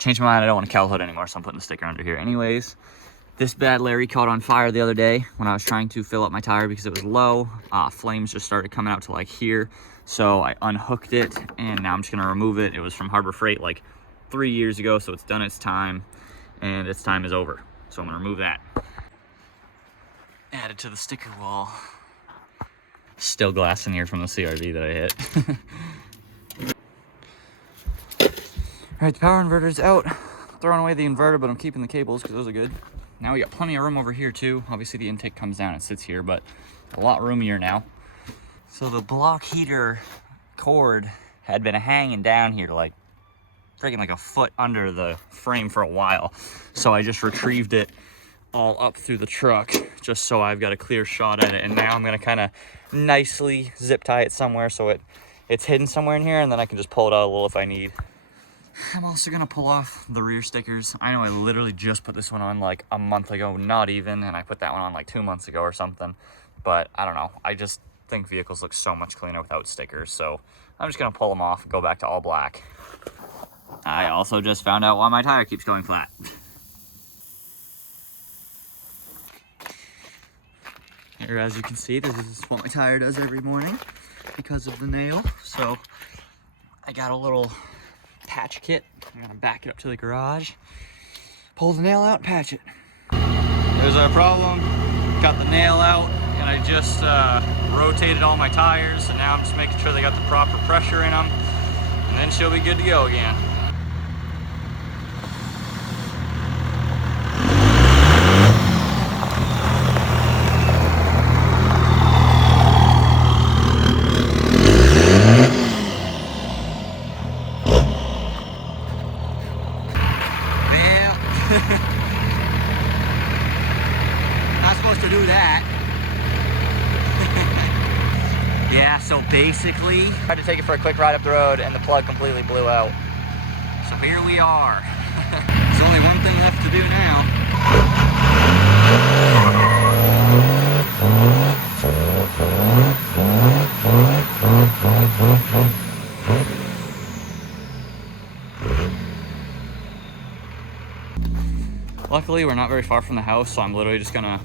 changed my mind. I don't want a cowl hood anymore, so I'm putting the sticker under here. Anyways, this bad Larry caught on fire the other day when I was trying to fill up my tire because it was low. Flames just started coming out to like here. So I unhooked it, and now I'm just gonna remove it. It was from Harbor Freight like 3 years ago, so it's done its time, and its time is over. So I'm gonna remove that. Add it to the sticker wall. Still glass in here from the CRV that I hit. All right, the power inverter's out. Throwing away the inverter, but I'm keeping the cables because those are good. Now we got plenty of room over here too. Obviously the intake comes down and sits here, but a lot roomier now. So the block heater cord had been hanging down here like freaking like a foot under the frame for a while. So I just retrieved it all up through the truck just so I've got a clear shot at it. And now I'm gonna kind of nicely zip tie it somewhere so it's hidden somewhere in here, and then I can just pull it out a little if I need. I'm also gonna pull off the rear stickers. I know I literally just put this one on like a month ago, not even, and I put that one on like 2 months ago or something. But I don't know, I just think vehicles look so much cleaner without stickers, so I'm just gonna pull them off and go back to all black. I also just found out why my tire keeps going flat. Here, as you can see, this is what my tire does every morning because of the nail. So I got a little patch kit. I'm gonna back it up to the garage, pull the nail out, patch it. There's our problem. Got the nail out, and I just rotated all my tires, and now I'm just making sure they got the proper pressure in them, and then she'll be good to go again. Not supposed to do that. Yeah, so basically, I tried to take it for a quick ride up the road and the plug completely blew out. So here we are. There's only one thing left to do now. Luckily, we're not very far from the house, so I'm literally just gonna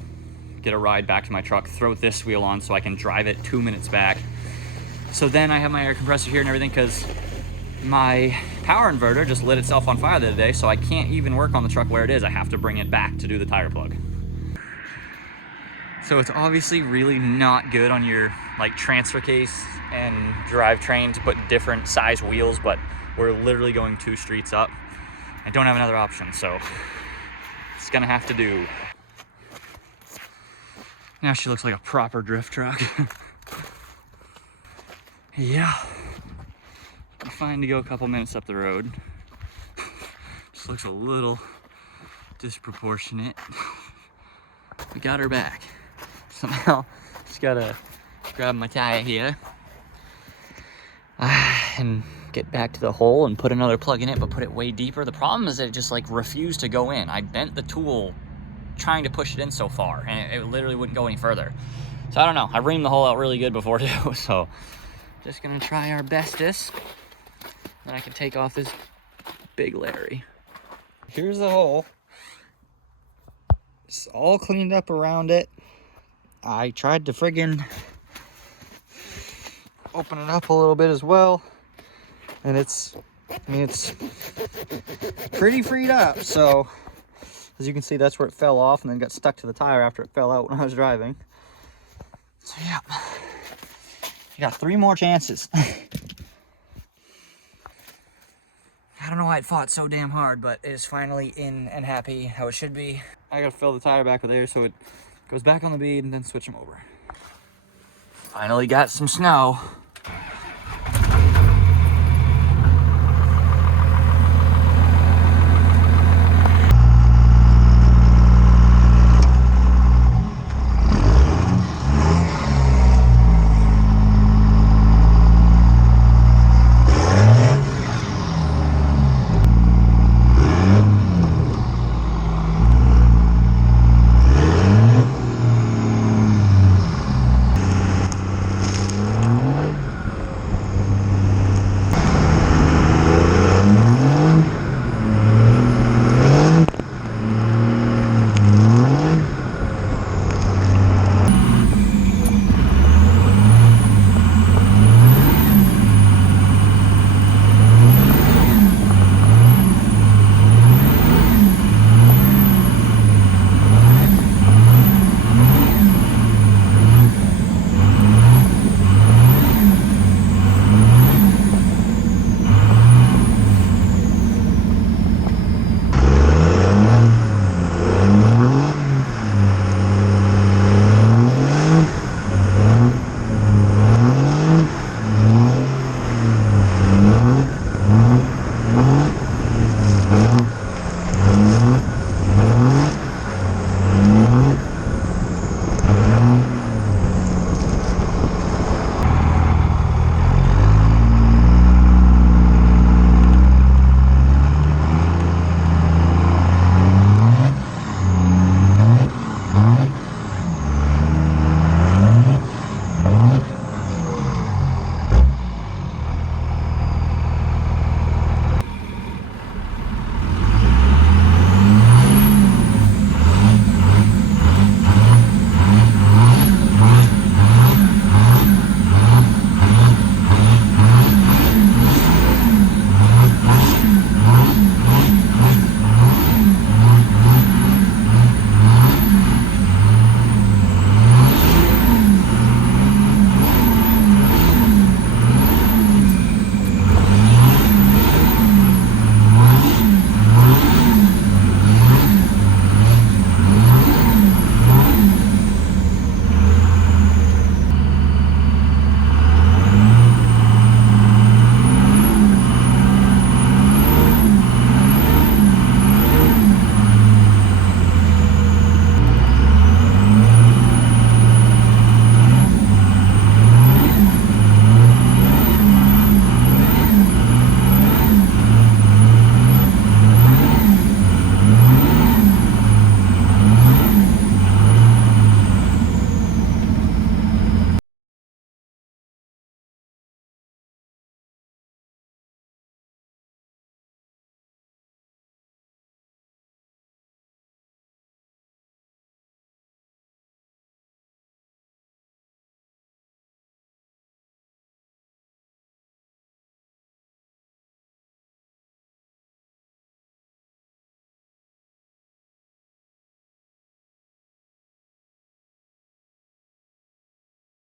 get a ride back to my truck, throw this wheel on so I can drive it 2 minutes back. So then I have my air compressor here and everything because my power inverter just lit itself on fire the other day, so I can't even work on the truck where it is. I have to bring it back to do the tire plug. So it's obviously really not good on your like transfer case and drivetrain to put different size wheels, but we're literally going 2 streets up. I don't have another option, so it's gonna have to do. Now she looks like a proper drift truck. Yeah. Fine to go a couple minutes up the road. Just looks a little disproportionate. We got her back. Somehow, just gotta grab my tire here and get back to the hole and put another plug in it, but put it way deeper. The problem is that it just like refused to go in. I bent the tool trying to push it in so far, and it literally wouldn't go any further. So I don't know. I reamed the hole out really good before too, so just gonna try our bestest. Then I can take off this big Larry. Here's the hole. It's all cleaned up around it. I tried to friggin' open it up a little bit as well, and it's pretty freed up. So as you can see, that's where it fell off and then got stuck to the tire after it fell out when I was driving. So yeah, you got 3 more chances. I don't know why it fought so damn hard, but it is finally in and happy how it should be. I gotta fill the tire back with air so it goes back on the bead and then switch them over. Finally got some snow.